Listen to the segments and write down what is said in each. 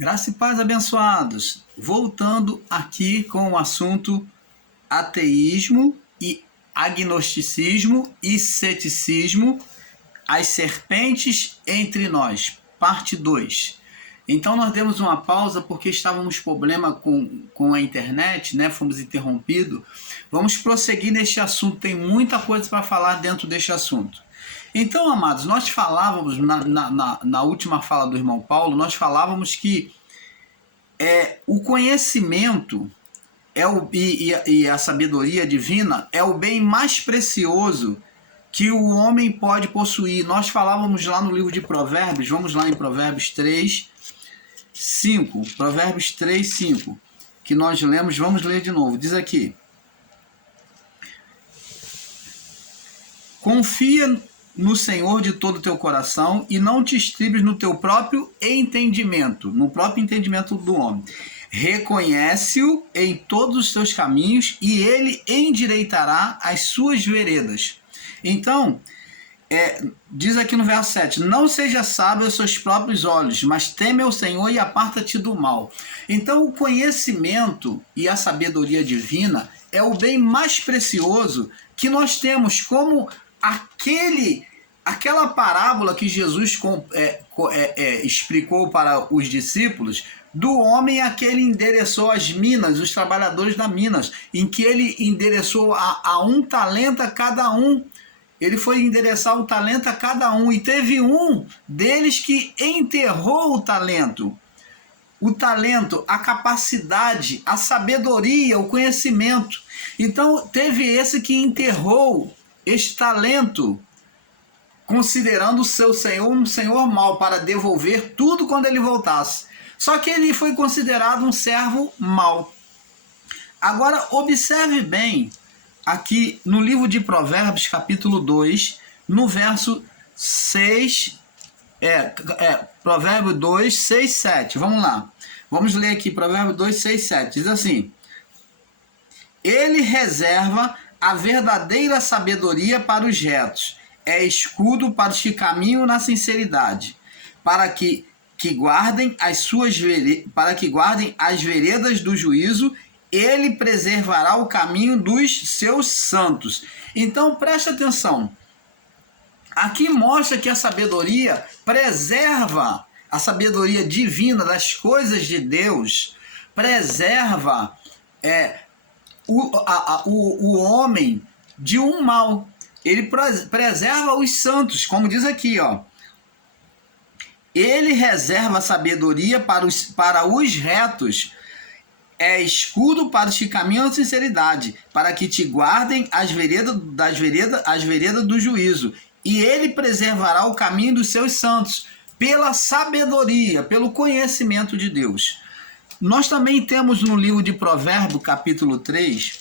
Graça e paz, abençoados. Voltando aqui com o assunto ateísmo e agnosticismo e ceticismo, as serpentes entre nós, parte 2. Então nós demos uma pausa porque estávamos com problema com a internet, né? Fomos interrompidos. Vamos prosseguir neste assunto, tem muita coisa para falar dentro deste assunto. Então, amados, nós falávamos, na última fala do irmão Paulo, nós falávamos que o conhecimento e a sabedoria divina é o bem mais precioso que o homem pode possuir. Nós falávamos lá no livro de Provérbios, vamos lá em Provérbios 3, 5. Provérbios 3, 5, que nós lemos, vamos ler de novo. Diz aqui: confia no Senhor de todo o teu coração e não te estribes no teu próprio entendimento, no próprio entendimento do homem. Reconhece-o em todos os teus caminhos e ele endireitará as suas veredas. Então, diz aqui no verso 7, não seja sábio aos seus próprios olhos, mas teme ao Senhor e aparta-te do mal. Então, o conhecimento e a sabedoria divina é o bem mais precioso que nós temos, como aquela parábola que Jesus explicou para os discípulos, do homem a que ele endereçou as minas, os trabalhadores da minas, em que ele endereçou a um talento a cada um. Ele foi endereçar o talento a cada um, e teve um deles que enterrou o talento. O talento, a capacidade, a sabedoria, o conhecimento. Então, teve esse que enterrou este talento, considerando o seu senhor um senhor mau, para devolver tudo quando ele voltasse. Só que ele foi considerado um servo mau. Agora, observe bem, aqui no livro de Provérbios, capítulo 2, no verso 6, Provérbio 2, 6, 7. Vamos lá. Vamos ler aqui, Provérbio 2, 6, 7. Diz assim: ele reserva a verdadeira sabedoria para os retos, é escudo para os que caminham na sinceridade, para que guardem as veredas do juízo, ele preservará o caminho dos seus santos. Então, preste atenção. Aqui mostra que a sabedoria preserva, a sabedoria divina das coisas de Deus, preserva o homem de um mal. Ele preserva os santos, como diz aqui, ó. Ele reserva a sabedoria para os retos, é escudo para os que caminham na sinceridade, para que te guardem as veredas do juízo, e ele preservará o caminho dos seus santos, pela sabedoria, pelo conhecimento de Deus. Nós também temos no livro de Provérbios, capítulo 3,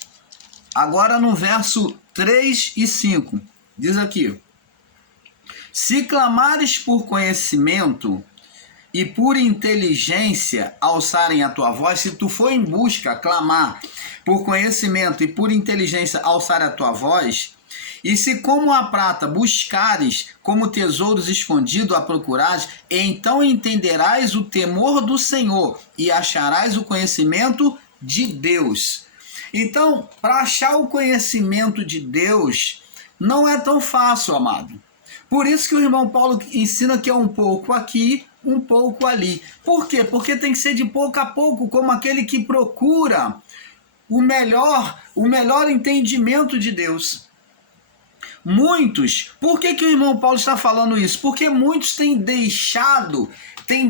agora no verso 3 e 5, diz aqui: se clamares por conhecimento e por inteligência alçarem a tua voz, se tu for em busca, clamar por conhecimento e por inteligência alçar a tua voz, e se como a prata buscares, como tesouros escondidos a procurares, então entenderás o temor do Senhor e acharás o conhecimento de Deus. Então, para achar o conhecimento de Deus, não é tão fácil, amado. Por isso que o irmão Paulo ensina que é um pouco aqui, um pouco ali. Por quê? Porque tem que ser de pouco a pouco, como aquele que procura o melhor entendimento de Deus. Muitos, por que o irmão Paulo está falando isso? Porque muitos têm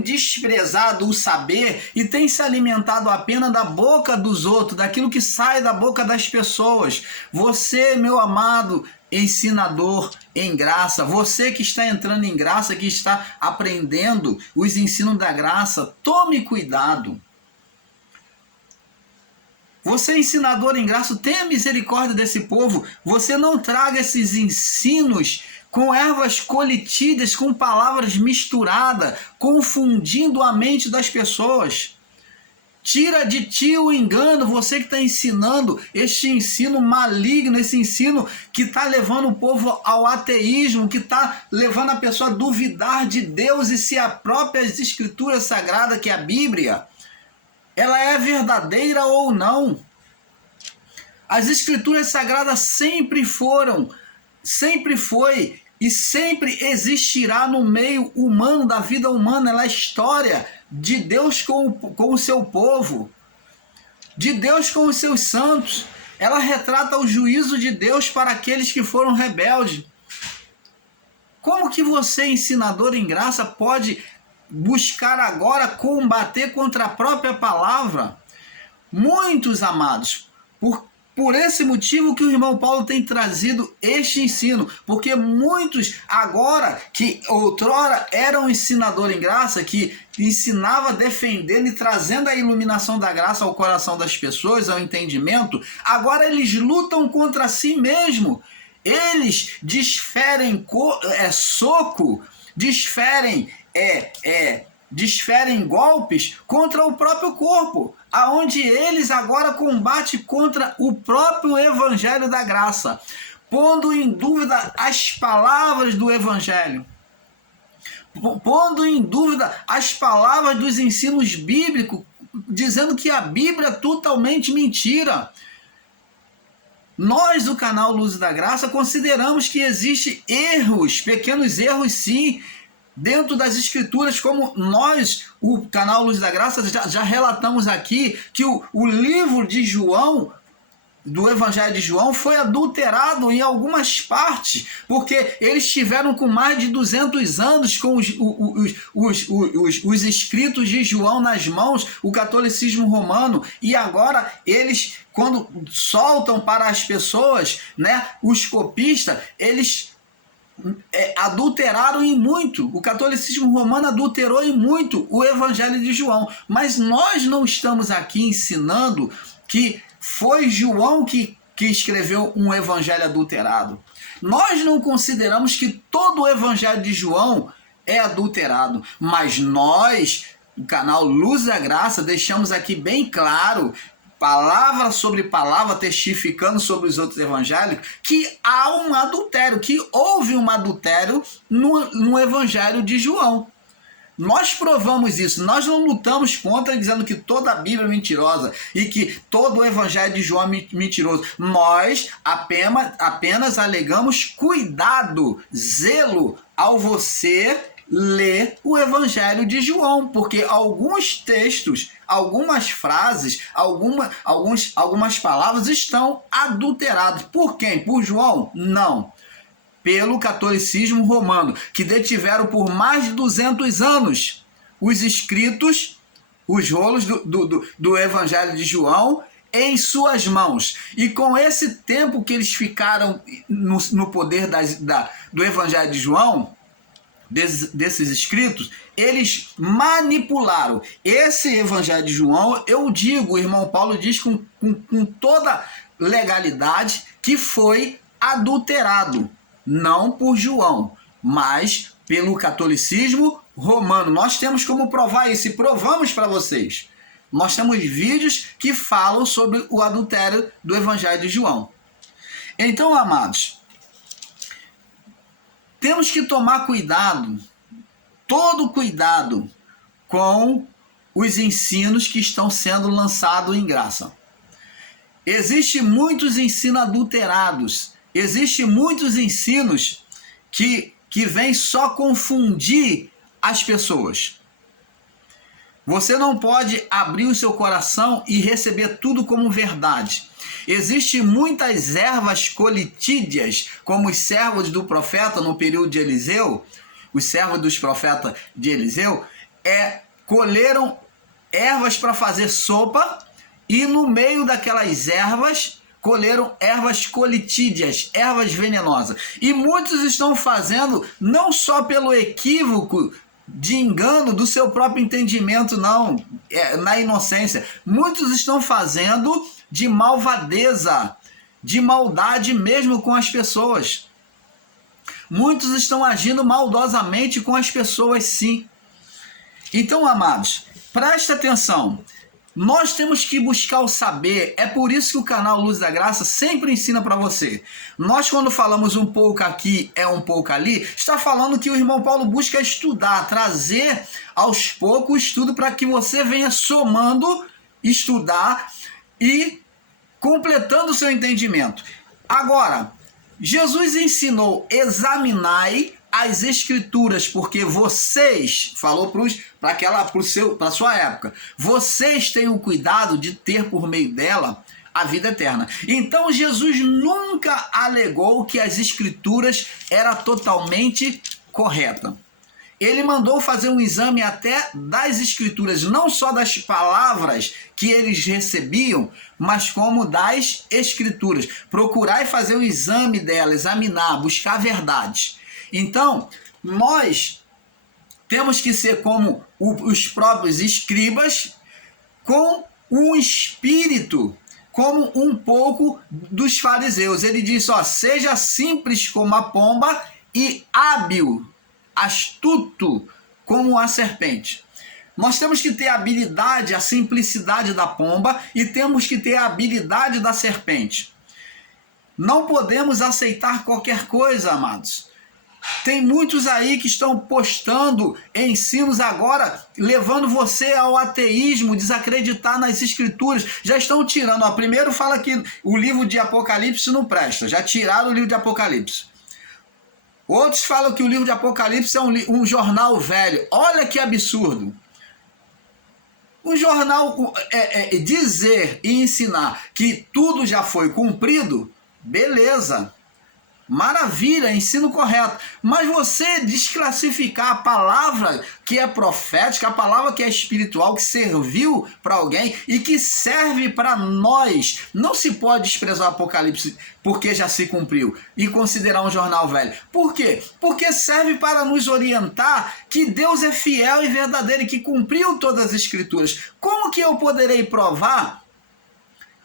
desprezado o saber e têm se alimentado apenas da boca dos outros, daquilo que sai da boca das pessoas. Você, meu amado ensinador em graça, você que está entrando em graça, que está aprendendo os ensinos da graça, tome cuidado. Você, ensinador em graça, tenha misericórdia desse povo. Você não traga esses ensinos com ervas coletidas, com palavras misturadas, confundindo a mente das pessoas. Tira de ti o engano, você que está ensinando este ensino maligno, esse ensino que está levando o povo ao ateísmo, que está levando a pessoa a duvidar de Deus e se a própria Escritura Sagrada, que é a Bíblia, ela é verdadeira ou não. As Escrituras Sagradas sempre foram, sempre foi e sempre existirá no meio humano, da vida humana. Ela é a história de Deus com o seu povo, de Deus com os seus santos. Ela retrata o juízo de Deus para aqueles que foram rebeldes. Como que você, ensinador em graça, pode buscar agora combater contra a própria palavra? Muitos amados, por esse motivo que o irmão Paulo tem trazido este ensino, porque muitos agora, que outrora eram ensinador em graça, que ensinava defendendo e trazendo a iluminação da graça ao coração das pessoas, ao entendimento, agora eles lutam contra si mesmo. Eles desferem soco, desferem golpes contra o próprio corpo, aonde eles agora combatem contra o próprio evangelho da graça, pondo em dúvida as palavras do evangelho, pondo em dúvida as palavras dos ensinos bíblicos, dizendo que a Bíblia é totalmente mentira. Nós do canal Luz da Graça consideramos que existem erros, pequenos erros sim, dentro das Escrituras, como nós, o canal Luz da Graça, já relatamos aqui que o livro de João, do Evangelho de João, foi adulterado em algumas partes, porque eles tiveram com mais de 200 anos com os escritos de João nas mãos, o catolicismo romano, e agora eles, quando soltam para as pessoas, né, os copistas, eles adulteraram em muito. O catolicismo romano adulterou em muito o Evangelho de João. Mas nós não estamos aqui ensinando que foi João que escreveu um evangelho adulterado. Nós não consideramos que todo o Evangelho de João é adulterado. Mas nós, o canal Luz da Graça, deixamos aqui bem claro, palavra sobre palavra, testificando sobre os outros evangelhos, que há um adultério, que houve um adultério no Evangelho de João. Nós provamos isso, nós não lutamos contra dizendo que toda a Bíblia é mentirosa e que todo o Evangelho de João é mentiroso. Nós apenas alegamos cuidado, zelo ao você ler o Evangelho de João, porque alguns textos, algumas frases, algumas palavras estão adulteradas. Por quem? Por João? Não. Pelo catolicismo romano, que detiveram por mais de 200 anos os escritos, os rolos do Evangelho de João em suas mãos. E com esse tempo que eles ficaram no poder do Evangelho de João, desses escritos, eles manipularam esse Evangelho de João. Eu digo, o irmão Paulo diz com toda legalidade que foi adulterado, não por João, mas pelo catolicismo romano. Nós temos como provar isso e provamos para vocês. Nós temos vídeos que falam sobre o adultério do Evangelho de João. Então, amados, temos que tomar cuidado, todo cuidado, com os ensinos que estão sendo lançados em graça. Existem muitos ensinos adulterados, existem muitos ensinos que vêm só confundir as pessoas. Você não pode abrir o seu coração e receber tudo como verdade. Existem muitas ervas colitídeas, como os servos do profeta no período de Eliseu, os servos dos profetas de Eliseu, colheram ervas para fazer sopa e no meio daquelas ervas colheram ervas colitídeas, ervas venenosas. E muitos estão fazendo não só pelo equívoco de engano do seu próprio entendimento, não, na inocência. Muitos estão fazendo de malvadeza, de maldade mesmo com as pessoas. Muitos estão agindo maldosamente com as pessoas, sim. Então, amados, preste atenção. Nós temos que buscar o saber. É por isso que o canal Luz da Graça sempre ensina para você. Nós, quando falamos um pouco aqui, é um pouco ali, está falando que o irmão Paulo busca estudar, trazer aos poucos o estudo para que você venha somando, estudar e completando o seu entendimento. Agora, Jesus ensinou: examinai as escrituras, porque vocês, falou para a sua época, vocês têm o cuidado de ter por meio dela a vida eterna. Então Jesus nunca alegou que as escrituras era totalmente correta. Ele mandou fazer um exame até das escrituras, não só das palavras que eles recebiam, mas como das escrituras. Procurar e fazer o exame dela, examinar, buscar a verdade. Então, nós temos que ser como os próprios escribas, com um espírito, como um pouco dos fariseus. Ele disse, ó, seja simples como a pomba e hábil, astuto como a serpente. Nós temos que ter a habilidade, a simplicidade da pomba e temos que ter a habilidade da serpente. Não podemos aceitar qualquer coisa, amados. Tem muitos aí que estão postando ensinos agora, levando você ao ateísmo, desacreditar nas escrituras. Já estão tirando. Ó, primeiro fala que o livro de Apocalipse não presta. Já tiraram o livro de Apocalipse. Outros falam que o livro de Apocalipse é um jornal velho. Olha que absurdo. Um jornal dizer e ensinar que tudo já foi cumprido, beleza. Maravilha, ensino correto. Mas você desclassificar a palavra que é profética, a palavra que é espiritual, que serviu para alguém e que serve para nós. Não se pode desprezar o Apocalipse porque já se cumpriu e considerar um jornal velho. Por quê? Porque serve para nos orientar que Deus é fiel e verdadeiro e que cumpriu todas as escrituras. Como que eu poderei provar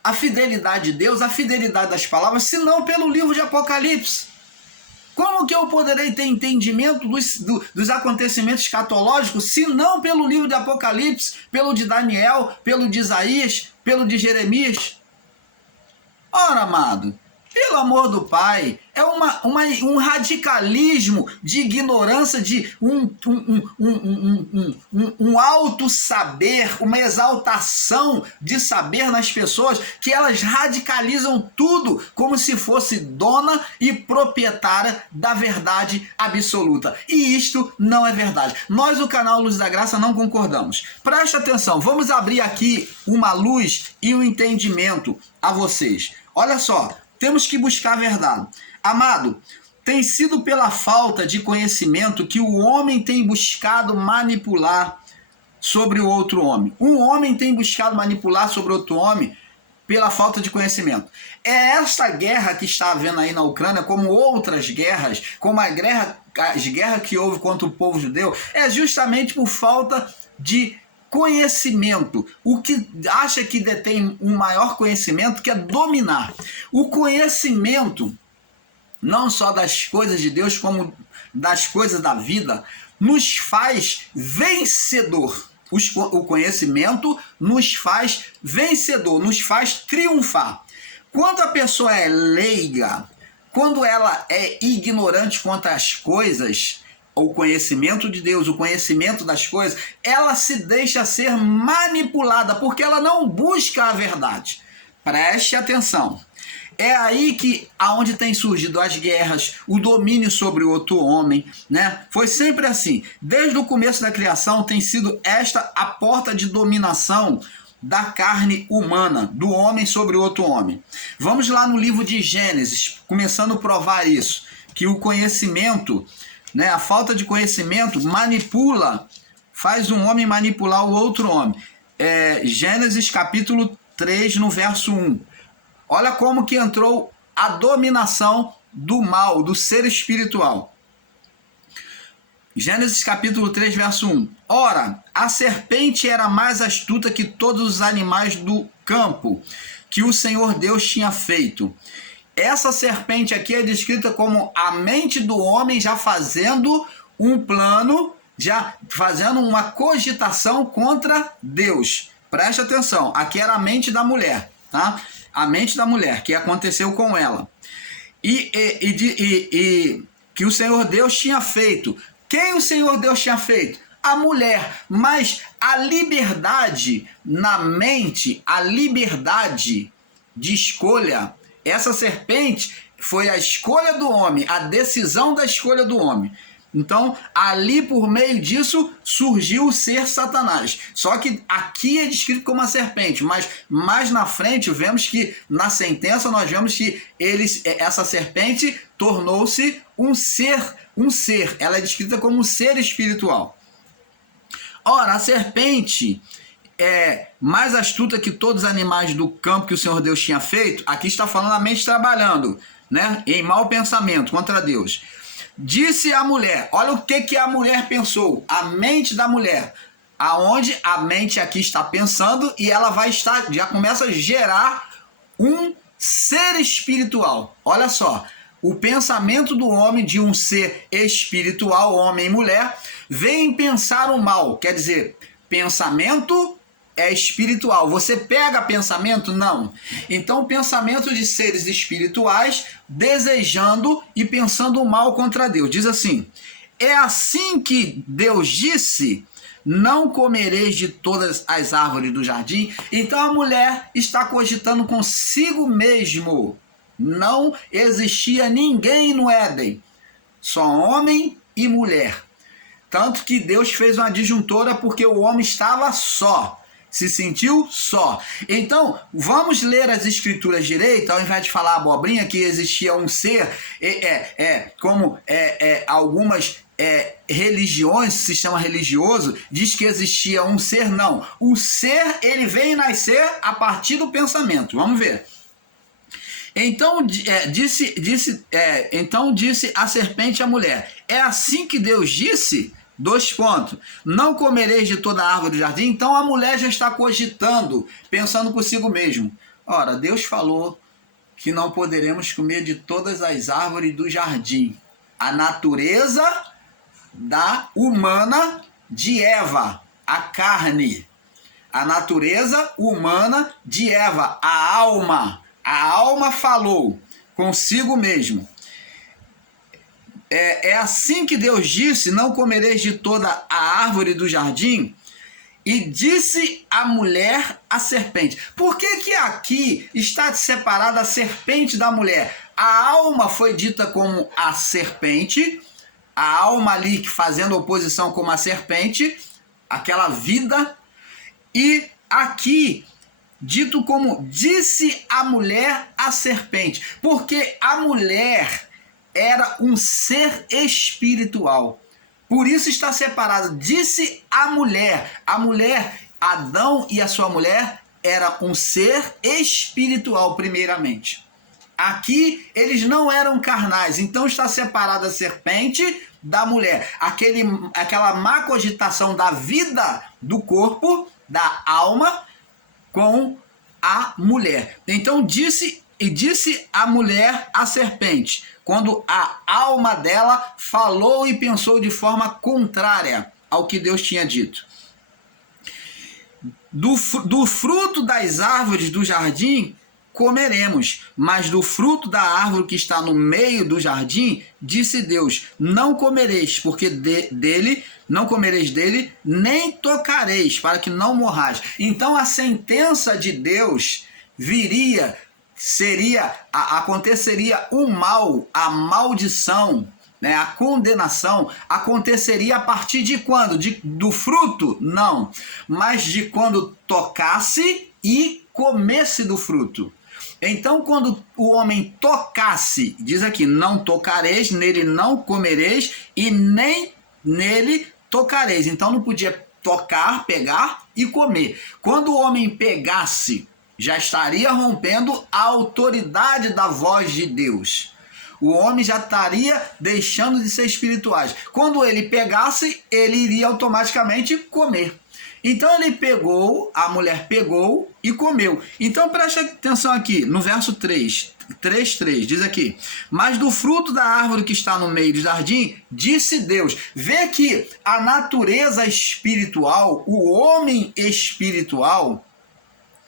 a fidelidade de Deus, a fidelidade das palavras, se não pelo livro de Apocalipse? Como que eu poderei ter entendimento dos acontecimentos escatológicos, se não pelo livro de Apocalipse, pelo de Daniel, pelo de Isaías, pelo de Jeremias? Ora, amado, pelo amor do Pai, é um radicalismo de ignorância, de um alto saber, uma exaltação de saber nas pessoas, que elas radicalizam tudo como se fosse dona e proprietária da verdade absoluta. E isto não é verdade. Nós, o canal Luz da Graça, não concordamos. Preste atenção, vamos abrir aqui uma luz e um entendimento a vocês. Olha só. Temos que buscar a verdade. Amado, tem sido pela falta de conhecimento que o homem tem buscado manipular sobre o outro homem. Um homem tem buscado manipular sobre outro homem pela falta de conhecimento. É esta guerra que está havendo aí na Ucrânia, como outras guerras, como as guerras que houve contra o povo judeu, é justamente por falta de conhecimento. O que acha que detém um maior conhecimento, que é dominar. O conhecimento, não só das coisas de Deus, como das coisas da vida, nos faz vencedor. O conhecimento nos faz vencedor, nos faz triunfar. Quando a pessoa é leiga, quando ela é ignorante quanto às coisas, o conhecimento de Deus, o conhecimento das coisas, ela se deixa ser manipulada, porque ela não busca a verdade. Preste atenção. É aí que aonde tem surgido as guerras, o domínio sobre o outro homem, né? Foi sempre assim. Desde o começo da criação tem sido esta a porta de dominação da carne humana, do homem sobre o outro homem. Vamos lá no livro de Gênesis, começando a provar isso, que o conhecimento, né, a falta de conhecimento faz um homem manipular o outro homem. Gênesis capítulo 3, no verso 1. Olha como que entrou a dominação do mal, do ser espiritual. Gênesis capítulo 3, verso 1. Ora, a serpente era mais astuta que todos os animais do campo que o Senhor Deus tinha feito. Essa serpente aqui é descrita como a mente do homem já fazendo um plano, já fazendo uma cogitação contra Deus. Preste atenção, aqui era a mente da mulher, tá? A mente da mulher, que aconteceu com ela. E que o Senhor Deus tinha feito. Quem o Senhor Deus tinha feito? A mulher. Mas a liberdade na mente, a liberdade de escolha, essa serpente foi a escolha do homem, a decisão da escolha do homem. Então, ali por meio disso surgiu o ser Satanás. Só que aqui é descrito como uma serpente, mas mais na frente vemos que na sentença nós vemos que essa serpente tornou-se um ser. Ela é descrita como um ser espiritual. Ora, a serpente é mais astuta que todos os animais do campo que o Senhor Deus tinha feito. Aqui está falando a mente trabalhando, né? Em mau pensamento contra Deus. Disse a mulher, olha o que a mulher pensou, a mente da mulher, aonde a mente aqui está pensando e ela vai estar, já começa a gerar um ser espiritual. Olha só, o pensamento do homem de um ser espiritual, homem e mulher, vem pensar o mal, quer dizer, pensamento é espiritual. Você pega pensamento? Não. Então, o pensamento de seres espirituais desejando e pensando o mal contra Deus. Diz assim, é assim que Deus disse, não comereis de todas as árvores do jardim. Então, a mulher está cogitando consigo mesmo. Não existia ninguém no Éden, só homem e mulher. Tanto que Deus fez uma disjuntora porque o homem estava só. Se sentiu só. Então, vamos ler as escrituras direito, ao invés de falar abobrinha que existia um ser, como algumas religiões, sistema religioso, diz que existia um ser, não. O ser, ele vem nascer a partir do pensamento. Vamos ver. Então disse a serpente à mulher, é assim que Deus disse? 2 pontos. Não comereis de toda a árvore do jardim. Então a mulher já está cogitando, pensando consigo mesmo. Ora, Deus falou que não poderemos comer de todas as árvores do jardim. A natureza da humana de Eva, a carne. A natureza humana de Eva, a alma. A alma falou consigo mesmo. É assim que Deus disse, não comereis de toda a árvore do jardim? E disse a mulher à serpente. Por que aqui está separada a serpente da mulher? A alma foi dita como a serpente, a alma ali fazendo oposição como a serpente, aquela vida, e aqui dito como disse a mulher à serpente, porque a mulher era um ser espiritual. Por isso está separado. Disse a mulher. A mulher, Adão e a sua mulher, era um ser espiritual, primeiramente. Aqui, eles não eram carnais. Então está separada a serpente da mulher. Aquela má cogitação da vida do corpo, da alma, com a mulher. Então disse a mulher à serpente, quando a alma dela falou e pensou de forma contrária ao que Deus tinha dito. Do fruto das árvores do jardim comeremos, mas do fruto da árvore que está no meio do jardim, disse Deus, não comereis, porque não comereis dele, nem tocareis, para que não morrais. Então a sentença de Deus aconteceria o mal, a maldição, né, a condenação, aconteceria a partir de quando? Do fruto? Não, mas de quando tocasse e comesse do fruto. Então, quando o homem tocasse, diz aqui, não tocareis, nele não comereis e nem nele tocareis. Então, não podia tocar, pegar e comer. Quando o homem pegasse, já estaria rompendo a autoridade da voz de Deus. O homem já estaria deixando de ser espirituais. Quando ele pegasse, ele iria automaticamente comer. Então a mulher pegou e comeu. Então preste atenção aqui, no verso 3:3, diz aqui, mas do fruto da árvore que está no meio do jardim, disse Deus. Vê que a natureza espiritual, o homem espiritual,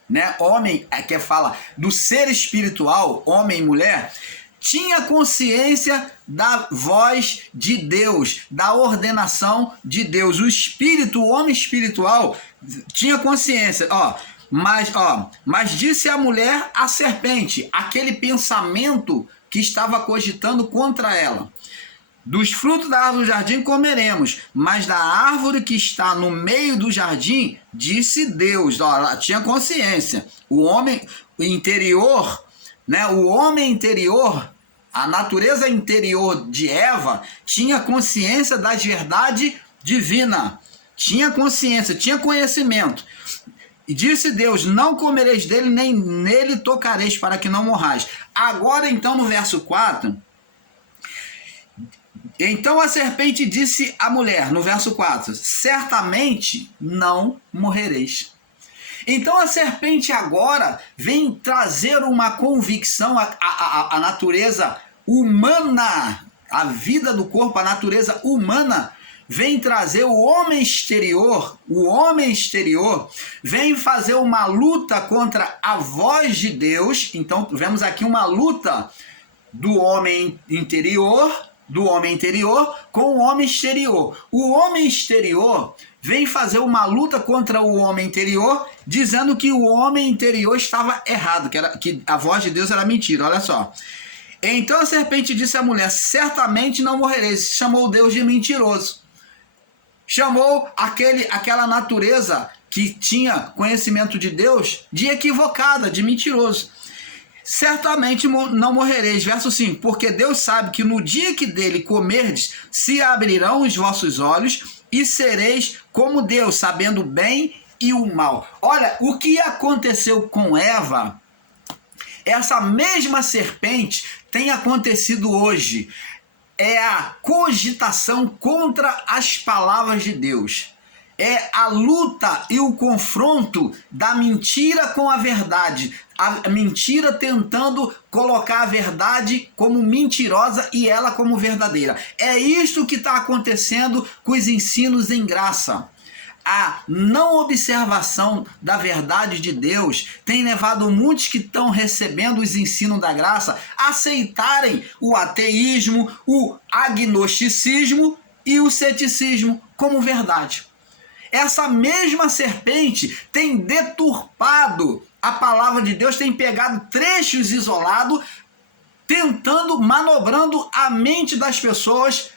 né? Homem, que fala do ser espiritual, homem e mulher, tinha consciência da voz de Deus, da ordenação de Deus. O espírito, o homem espiritual, tinha consciência, mas disse a mulher à serpente, aquele pensamento que estava cogitando contra ela: dos frutos da árvore do jardim comeremos, mas da árvore que está no meio do jardim, disse Deus. Ela tinha consciência. O homem interior, né? O homem interior, a natureza interior de Eva, tinha consciência da verdade divina. Tinha consciência, tinha conhecimento. E disse Deus: não comereis dele, nem nele tocareis, para que não morrais. Agora, então, no verso 4... Então a serpente disse à mulher, no verso 4, certamente não morrereis. Então a serpente agora vem trazer uma convicção à natureza humana, a vida do corpo, a natureza humana, vem trazer o homem exterior vem fazer uma luta contra a voz de Deus. Então vemos aqui uma luta do homem interior com o homem exterior. O homem exterior vem fazer uma luta contra o homem interior, dizendo que o homem interior estava errado, que a voz de Deus era mentira. Olha só. Então a serpente disse à mulher: certamente não morrereis. Chamou Deus de mentiroso. Chamou aquela natureza que tinha conhecimento de Deus de equivocada, de mentiroso. Certamente não morrereis. Verso 5. Porque Deus sabe que no dia que dele comerdes, se abrirão os vossos olhos e sereis como Deus, sabendo o bem e o mal. Olha, o que aconteceu com Eva, essa mesma serpente tem acontecido hoje. É a cogitação contra as palavras de Deus. É a luta e o confronto da mentira com a verdade. A mentira tentando colocar a verdade como mentirosa e ela como verdadeira. É isto que está acontecendo com os ensinos em graça. A não observação da verdade de Deus tem levado muitos que estão recebendo os ensinos da graça a aceitarem o ateísmo, o agnosticismo e o ceticismo como verdade. Essa mesma serpente tem deturpado a palavra de Deus, tem pegado trechos isolados, tentando, manobrando a mente das pessoas,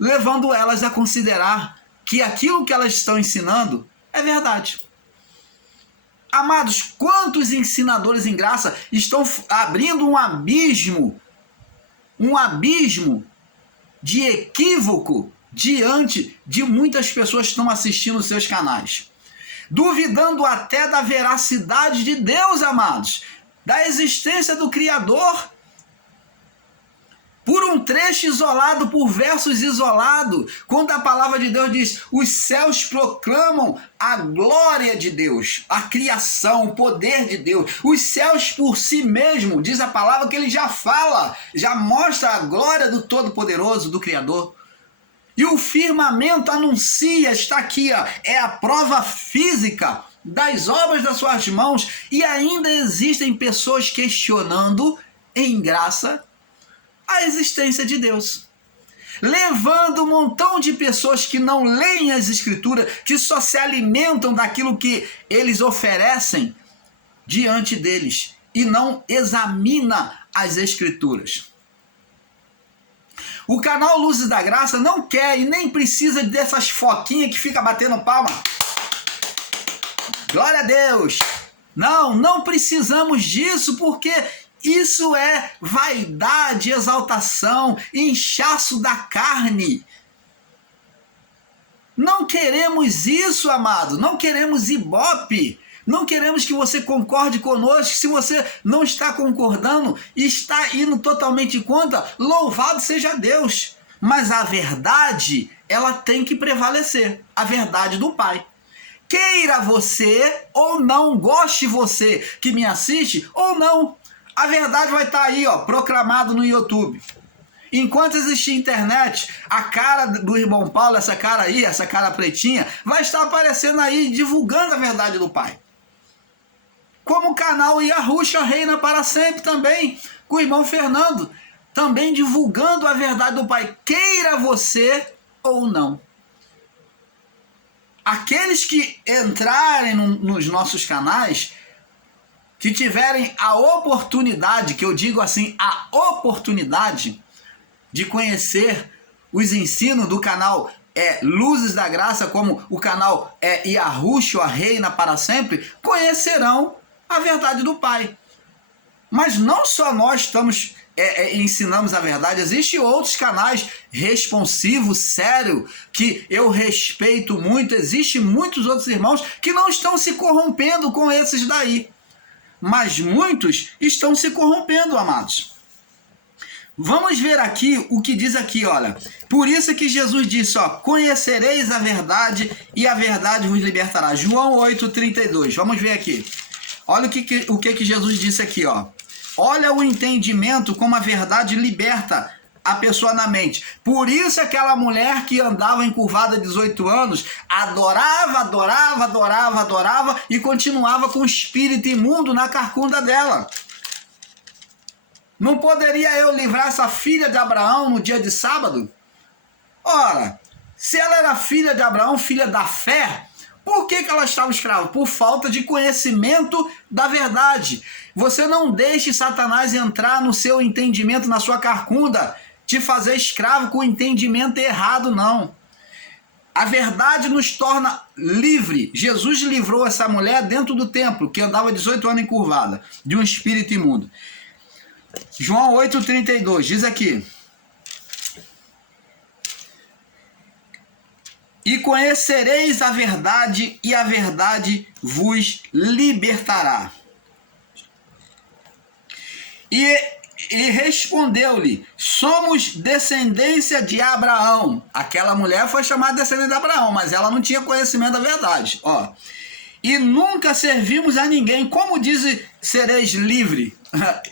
levando elas a considerar que aquilo que elas estão ensinando é verdade. Amados, quantos ensinadores em graça estão abrindo um abismo de equívoco diante de muitas pessoas que estão assistindo seus canais, duvidando até da veracidade de Deus, amados, da existência do Criador, por um trecho isolado, por versos isolados, quando a palavra de Deus diz: os céus proclamam a glória de Deus, a criação, o poder de Deus. Os céus por si mesmo, diz a palavra que ele já fala, já mostra a glória do Todo-Poderoso, do Criador. E o firmamento anuncia, está aqui, é a prova física das obras das suas mãos. E ainda existem pessoas questionando em graça a existência de Deus, levando um montão de pessoas que não leem as Escrituras, que só se alimentam daquilo que eles oferecem diante deles e não examina as Escrituras. O canal Luzes da Graça não quer e nem precisa dessas foquinhas que fica batendo palma. Glória a Deus! Não precisamos disso, porque isso é vaidade, exaltação, inchaço da carne. Não queremos isso, amado. Não queremos ibope. Não queremos que você concorde conosco. Se você não está concordando, está indo totalmente contra, louvado seja Deus. Mas a verdade, ela tem que prevalecer. A verdade do Pai. Queira você ou não, goste você que me assiste ou não, a verdade vai estar aí, proclamado no YouTube. Enquanto existir internet, a cara do irmão Paulo, essa cara aí, essa cara pretinha, vai estar aparecendo aí, divulgando a verdade do Pai. como o canal Yahushua Reina para Sempre também, com o irmão Fernando, também divulgando a verdade do Pai, queira você ou não. Aqueles que entrarem nos nossos canais, que tiverem a oportunidade, que eu digo assim, a oportunidade de conhecer os ensinos do canal Luzes da Graça, como o canal Yahushua Reina para Sempre, conhecerão a verdade do Pai. Mas não só nós ensinamos a verdade, existem outros canais responsivos, sério, que eu respeito muito, existem muitos outros irmãos que não estão se corrompendo com esses daí. Mas muitos estão se corrompendo, amados. Vamos ver aqui o que diz aqui, olha. Por isso que Jesus disse, conhecereis a verdade e a verdade vos libertará. João 8,32. Vamos ver aqui. Olha o que Jesus disse aqui, ó. Olha o entendimento como a verdade liberta a pessoa na mente. Por isso aquela mulher que andava encurvada 18 anos, adorava e continuava com o espírito imundo na carcunda dela. Não poderia eu livrar essa filha de Abraão no dia de sábado? Ora, se ela era filha de Abraão, filha da fé, por que ela estava escrava? Por falta de conhecimento da verdade. Você não deixe Satanás entrar no seu entendimento, na sua carcunda, te fazer escravo com entendimento errado, não. A verdade nos torna livre. Jesus livrou essa mulher dentro do templo, que andava 18 anos encurvada, de um espírito imundo. João 8,32, diz aqui. E conhecereis a verdade, e a verdade vos libertará. E respondeu-lhe, somos descendência de Abraão. Aquela mulher foi chamada descendente de Abraão, mas ela não tinha conhecimento da verdade. E nunca servimos a ninguém. Como diz, sereis livre?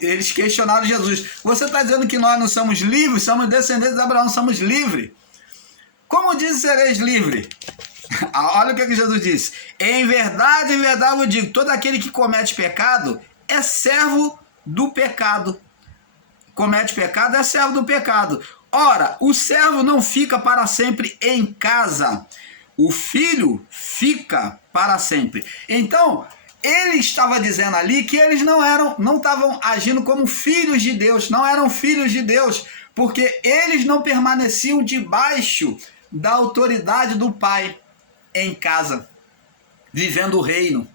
Eles questionaram Jesus. Você está dizendo que nós não somos livres? Somos descendentes de Abraão, somos livres. Como diz, sereis livre? Olha o que Jesus disse. Em verdade eu digo, todo aquele que comete pecado é servo do pecado. Comete pecado é servo do pecado. Ora, o servo não fica para sempre em casa. O filho fica para sempre. Então, ele estava dizendo ali que eles não estavam agindo como filhos de Deus, não eram filhos de Deus, porque eles não permaneciam debaixo da autoridade do Pai em casa, vivendo o reino.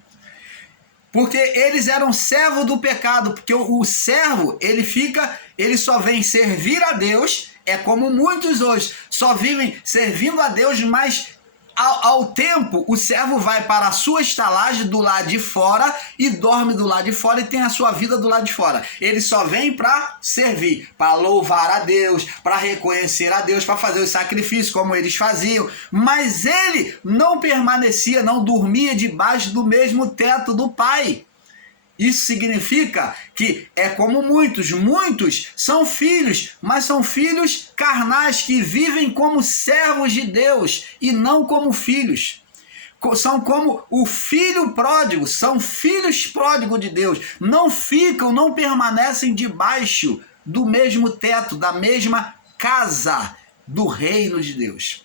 Porque eles eram servos do pecado, porque o servo, ele só vem servir a Deus, é como muitos hoje, só vivem servindo a Deus, mas ao tempo o servo vai para a sua estalagem do lado de fora e dorme do lado de fora e tem a sua vida do lado de fora. Ele só vem para servir, para louvar a Deus, para reconhecer a Deus, para fazer os sacrifícios como eles faziam, mas ele não permanecia, não dormia debaixo do mesmo teto do Pai. Isso significa que é como muitos são filhos, mas são filhos carnais que vivem como servos de Deus e não como filhos. São como o filho pródigo, são filhos pródigos de Deus. Não permanecem debaixo do mesmo teto, da mesma casa do reino de Deus.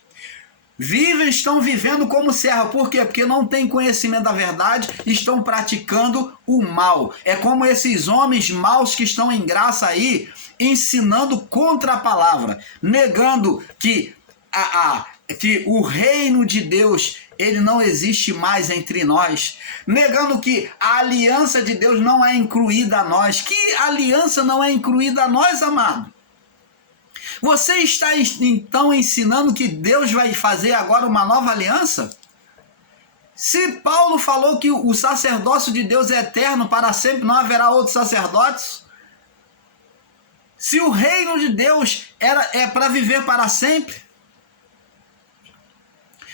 Estão vivendo como servo. Por quê? Porque não têm conhecimento da verdade, estão praticando o mal. É como esses homens maus que estão em graça aí, ensinando contra a palavra, negando que o reino de Deus, ele não existe mais entre nós, negando que a aliança de Deus não é incluída a nós. Que aliança não é incluída a nós, amado? Você está então ensinando que Deus vai fazer agora uma nova aliança? Se Paulo falou que o sacerdócio de Deus é eterno para sempre, não haverá outros sacerdotes? Se o reino de Deus é para viver para sempre?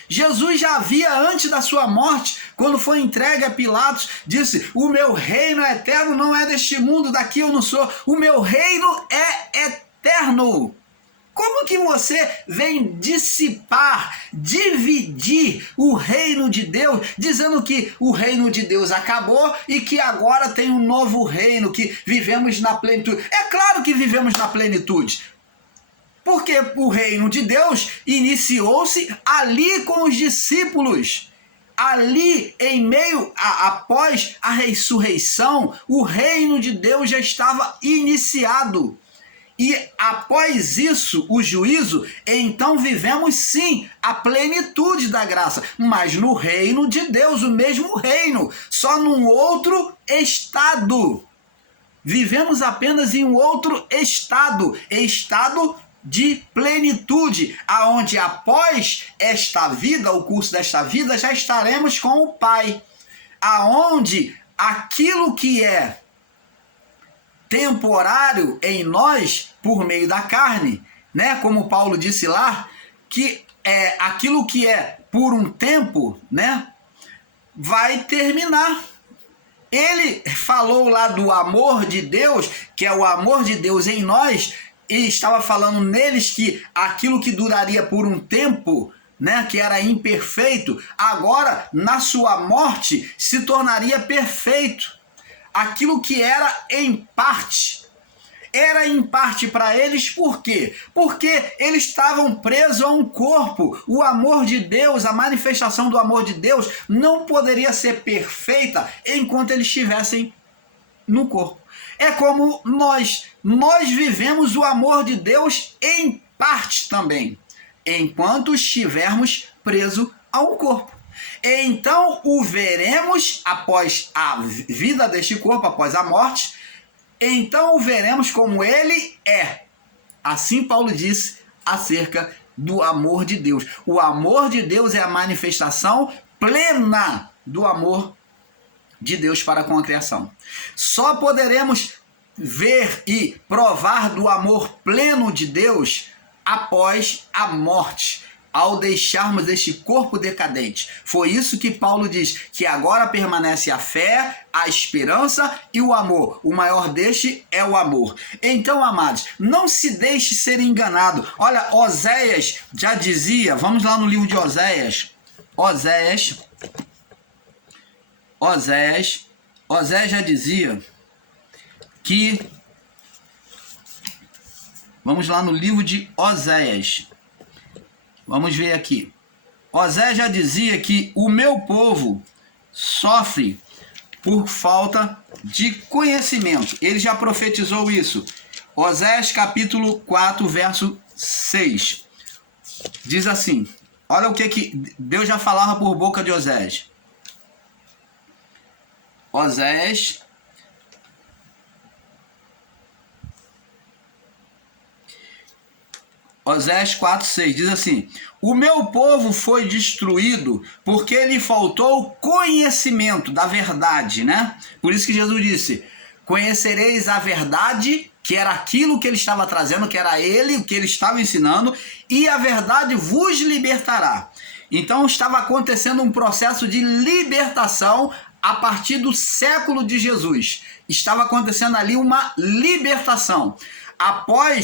Jesus já havia, antes da sua morte, quando foi entregue a Pilatos, disse, o meu reino é eterno, não é deste mundo, daqui eu não sou. O meu reino é eterno. Como que você vem dissipar, dividir o reino de Deus, dizendo que o reino de Deus acabou e que agora tem um novo reino, que vivemos na plenitude? É claro que vivemos na plenitude, porque o reino de Deus iniciou-se ali com os discípulos. Ali, em meio, após a ressurreição, o reino de Deus já estava iniciado. E após isso, o juízo, então vivemos sim a plenitude da graça, mas no reino de Deus, o mesmo reino, só num outro estado. Vivemos apenas em um outro estado de plenitude, aonde após esta vida, o curso desta vida, já estaremos com o Pai, aonde aquilo que é temporário em nós, por meio da carne, né? Como Paulo disse lá, que é aquilo que é por um tempo, né? Vai terminar. Ele falou lá do amor de Deus, que é o amor de Deus em nós, e estava falando neles que aquilo que duraria por um tempo, né, que era imperfeito, agora na sua morte se tornaria perfeito. Aquilo que era em parte para eles, por quê? Porque eles estavam presos a um corpo. O amor de Deus, a manifestação do amor de Deus não poderia ser perfeita enquanto eles estivessem no corpo. É como nós vivemos o amor de Deus em parte também, enquanto estivermos presos a um corpo. Então o veremos após a vida deste corpo, após a morte, então o veremos como ele é. Assim Paulo disse acerca do amor de Deus. O amor de Deus é a manifestação plena do amor de Deus para com a criação. Só poderemos ver e provar do amor pleno de Deus após a morte, ao deixarmos este corpo decadente. Foi isso que Paulo diz, que agora permanece a fé, a esperança e o amor. O maior deste é o amor. Então, amados, não se deixe ser enganado. Olha, Oséias já dizia, vamos lá no livro de Oséias. Oséias já dizia que... Vamos lá no livro de Oséias. Vamos ver aqui. Oséias já dizia que o meu povo sofre por falta de conhecimento. Ele já profetizou isso. Oséias capítulo 4, verso 6. Diz assim, olha o que Deus já falava por boca de Oséias. Oséias 4:6 diz assim: o meu povo foi destruído porque lhe faltou conhecimento da verdade, né? Por isso que Jesus disse: conhecereis a verdade, que era aquilo que ele estava trazendo, que era ele, o que ele estava ensinando, e a verdade vos libertará. Então estava acontecendo um processo de libertação a partir do século de Jesus. Estava acontecendo ali uma libertação. Após